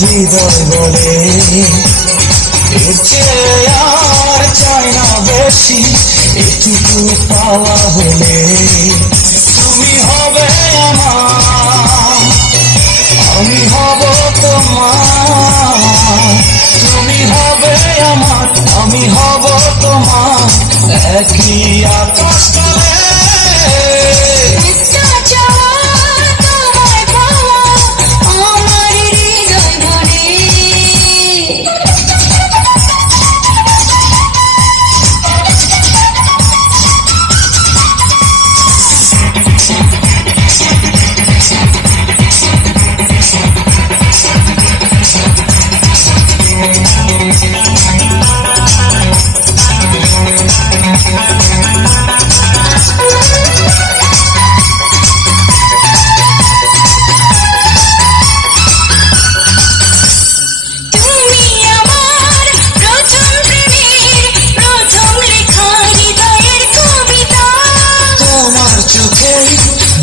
হৃদয় বলে এর চেয়ে আর চাই না বেশি, এটুকু পাওয়া হলে তুমি হবে আমার, আমি হব তোমার, তুমি হবে আমার, আমি হব তোমার, একই আকাশ তলে।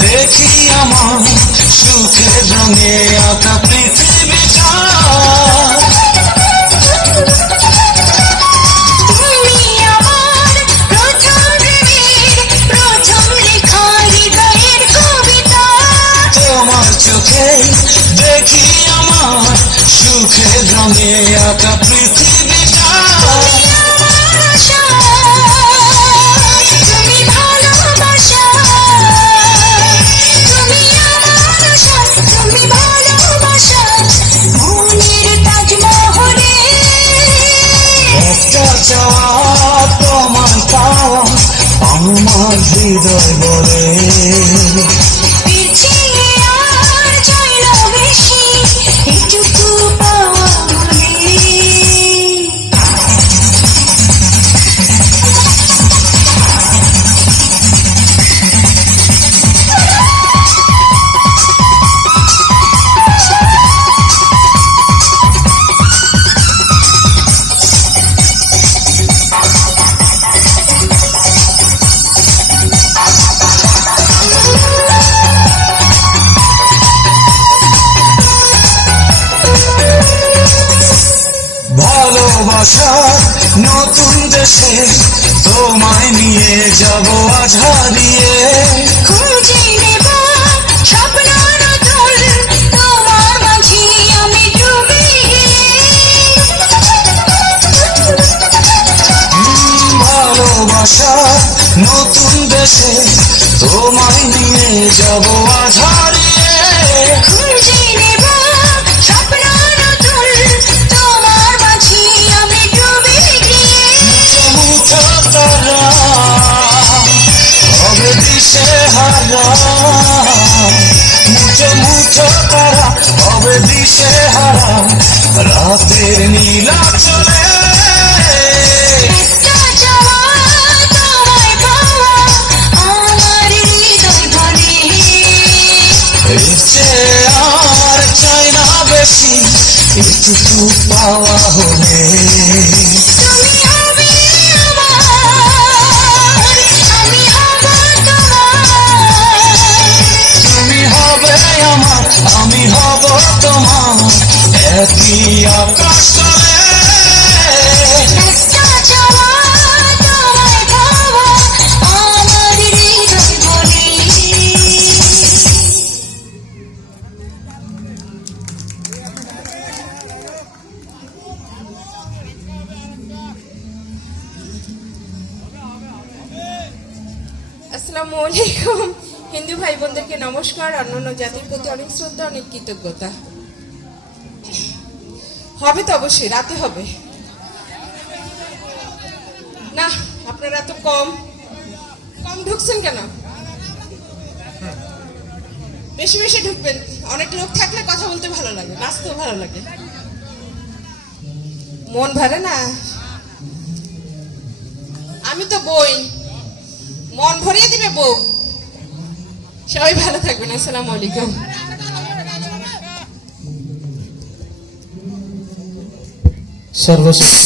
দেখি আমার সুখের রঙে আঁকা পৃথিবীটা, তুমি আমার প্রথম প্রেমের প্রথম লেখা হৃদয়ের কবিতা। তোমার চোখে দেখি আমার সুখের রঙে আঁকা পৃথিবীটা। তোমার পাওয়া আমার হৃদয় বলে আর চাই না বেশি, এটুকু পাওয়া হলে ভালোবাসার নতুন দেশে তোমায় নিয়ে যাব আজ হারিয়ে, খুঁজে নেব স্বপ্ন নতুন তোমার মাঝে আমি ডুবে। ভালোবাসার নতুন দেশে তোমায় নিয়ে যাব আজ হারিয়ে, খুঁজে নেব স্বপ্ন নতুন তোমার মাঝে আমি ডুবে গিয়ে। মুঠো তারা হবে দিশে হারা, মুঠো মুঠো তারা হবে দিশে হারা, রাতের নীলা চলে। একটা চাওয়া তোমায় পাওয়া আমার হৃদয় বলে এর চেয়ে আর চাই না বেশি, এটুকু পাওয়া হলে তুমি হবে আমার, আমি হব তোমার, তুমি হবে আমার, আমি হব তোমার, একই আকাশ তলে। একটা চাওয়া তোমায় পাওয়া আমার হৃদয় বলে। আসসালামু আলাইকুম। হিন্দু ভাই বোনদেরকে নমস্কার, অন্যান্য জাতির প্রতি অনেক শ্রদ্ধা, অনেক কৃতজ্ঞতা। হবে তো অবশ্যই, রাতে হবে না। আপনারা তো কম ঢুকছেন কেন? বেশি বেশি ঢুকবেন, অনেক লোক থাকলে কথা বলতে ভালো লাগে, নাচতেও ভালো লাগে, মন ভরে না। আমি তো বই মন ভরিয়ে দিবে বউ। সবাই ভালো থাকবেন, আসসালামু আলাইকুম। সর্বশেষ